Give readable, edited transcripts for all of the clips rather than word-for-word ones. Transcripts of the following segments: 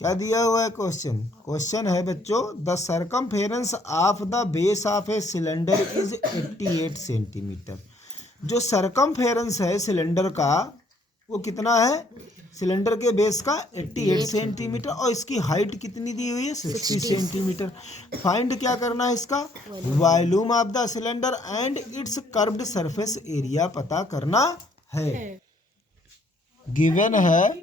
क्या दिया हुआ है क्वेश्चन? क्वेश्चन है बच्चों, the circumference of the base of a cylinder is 88 centimetre. जो सरकमफेरेंस है सिलेंडर का वो कितना है? सिलेंडर के बेस का 88 सेंटीमीटर, और इसकी हाइट कितनी दी हुई है? 60 सेंटीमीटर। फाइंड क्या करना है इसका? Volume of the cylinder and it's curved surface area पता करना है। गिवन है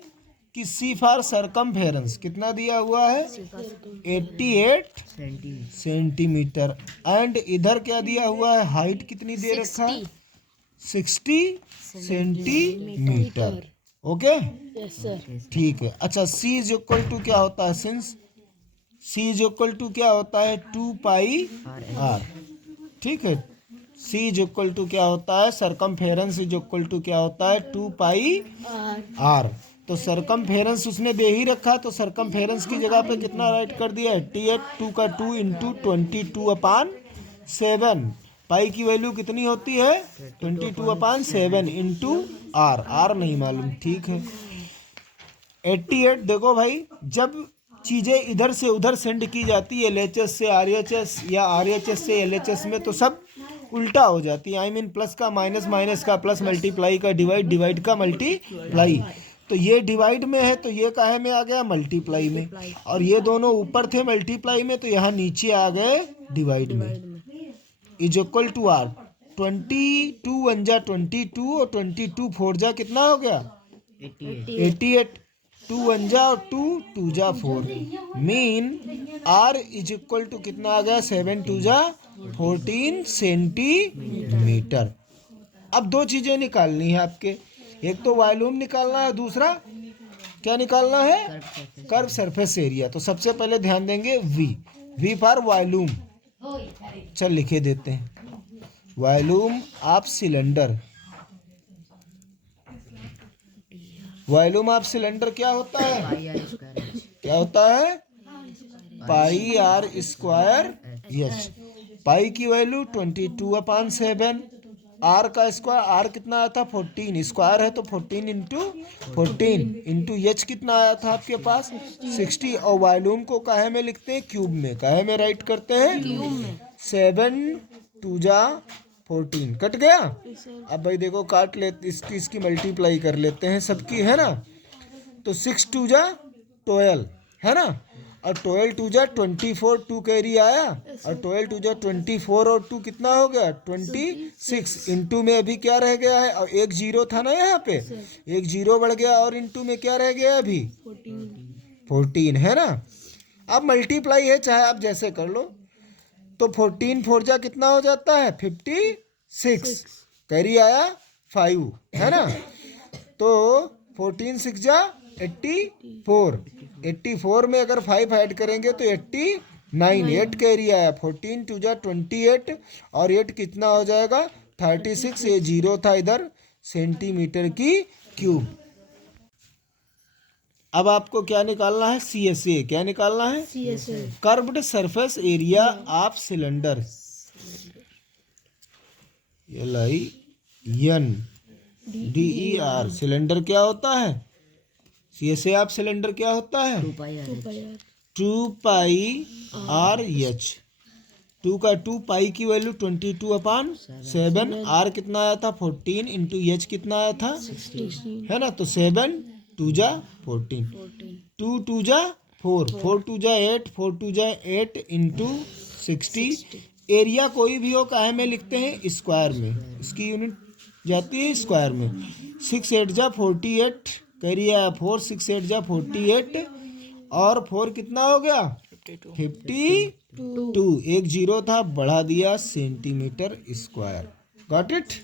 कि सी फॉर सरकमफेरेंस कितना दिया हुआ है? 88 सेंटीमीटर। एंड इधर क्या दिया हुआ है? हाइट कितनी दे रखा है? 60 सेंटीमीटर। ओके, ठीक है। अच्छा, सी इज इक्वल टू क्या होता है? Since c is equal to क्या होता है? 2 पाई आर। ठीक है, सी इज इक्वल टू क्या होता है? सरकमफेरेंस इज इक्वल टू क्या होता है? 2 पाई आर। तो सरकमफेरेंस उसने दे ही रखा, तो सरकमफेरेंस की जगह पे कितना राइट कर दिया? 88, 2 का 2 इंटू 22/7। पाई की वैल्यू कितनी होती है? 22/7 इंटू आर। आर नहीं मालूम, ठीक है। 88, देखो भाई, जब चीज़ें इधर से उधर सेंड की जाती है, LHS से RHS या RHS से LHS में, तो सब उल्टा हो जाती है। आई मीन प्लस का माइनस, माइनस का प्लस, मल्टीप्लाई का डिवाइड, डिवाइड का मल्टीप्लाई। तो ये डिवाइड में है, तो ये काहे में आ गया? मल्टीप्लाई में। और ये दोनों ऊपर थे मल्टीप्लाई में, तो यहाँ नीचे आ गए डिवाइड में। Is equal to are. 22 1 जा 22 और 22 4 जा कितना हो गया? 88। 2 1 जा और 2 2 जा 4। Mean r is equal to कितना आ गया? 7 2 जा 14 सेंटीमीटर। अब दो चीजें निकालनी है आपके, एक तो वॉल्यूम निकालना है, दूसरा क्या निकालना है? Curve surface area. तो सबसे पहले ध्यान देंगे वी फॉर वॉल्यूम। चल लिखे देते हैं, volume of cylinder. Volume of cylinder क्या होता है? क्या होता है? पाई आर स्क्वायर एच। पाई की वैल्यू 22/7। आर का स्क्वायर, आर कितना आया था? 14। स्क्वायर है तो 14 इंटू 14 इंटू एच कितना आया था आपके पास? 60। और वॉल्यूम को काहे में लिखते हैं? क्यूब में। काहे में राइट करते हैं? क्यूब में। 7 2 जा 14 कट गया। अब भाई देखो, काट ले, इसकी मल्टीप्लाई कर लेते हैं सबकी, है ना। तो 6 2 जा 12, है ना। और 12 2 जा 24, 2 कैरी आया, और 12 2 जा 24 और 2 कितना हो गया? 26। इंटू में अभी क्या रह गया है? और एक जीरो था ना यहाँ पे, एक जीरो बढ़ गया, और इंटू में क्या रह गया अभी? 14, है ना। अब मल्टीप्लाई है, चाहे आप जैसे कर लो। तो 14 4 जा कितना हो जाता है? 56। कैरी आया 5, है ना। तो 14 6 जा 84। 84 में अगर 5 ऐड करेंगे तो 89। 8 कैरी आया। 14 2 जा 28, और 8 कितना हो जाएगा? 36। ये जीरो था इधर, सेंटीमीटर की क्यूब। अब आपको क्या निकालना है? CSA। क्या निकालना है? CSA, curved surface area of cylinder. LINDER। Cylinder क्या होता है? CSA ऑफ सिलेंडर क्या होता है? 2 पाई आर एच। 2 का 2, पाई की वैल्यू 22/7। आर कितना आया था? 14 इंटू एच कितना आया था? 16, है ना। तो 7 2 जा 14, 2 2 जा 4, 4 2 जा 8, 4 2 जा 8 इंटू 60। एरिया कोई भी हो काहे में लिखते हैं? स्क्वायर में। इसकी यूनिट जाती है स्क्वायर में। 6 8 जा 48, कैरी आया 4, 6 8 जा 48, और 4 कितना हो गया? 52। एक जीरो था, बढ़ा दिया सेंटीमीटर स्क्वायर। Got it?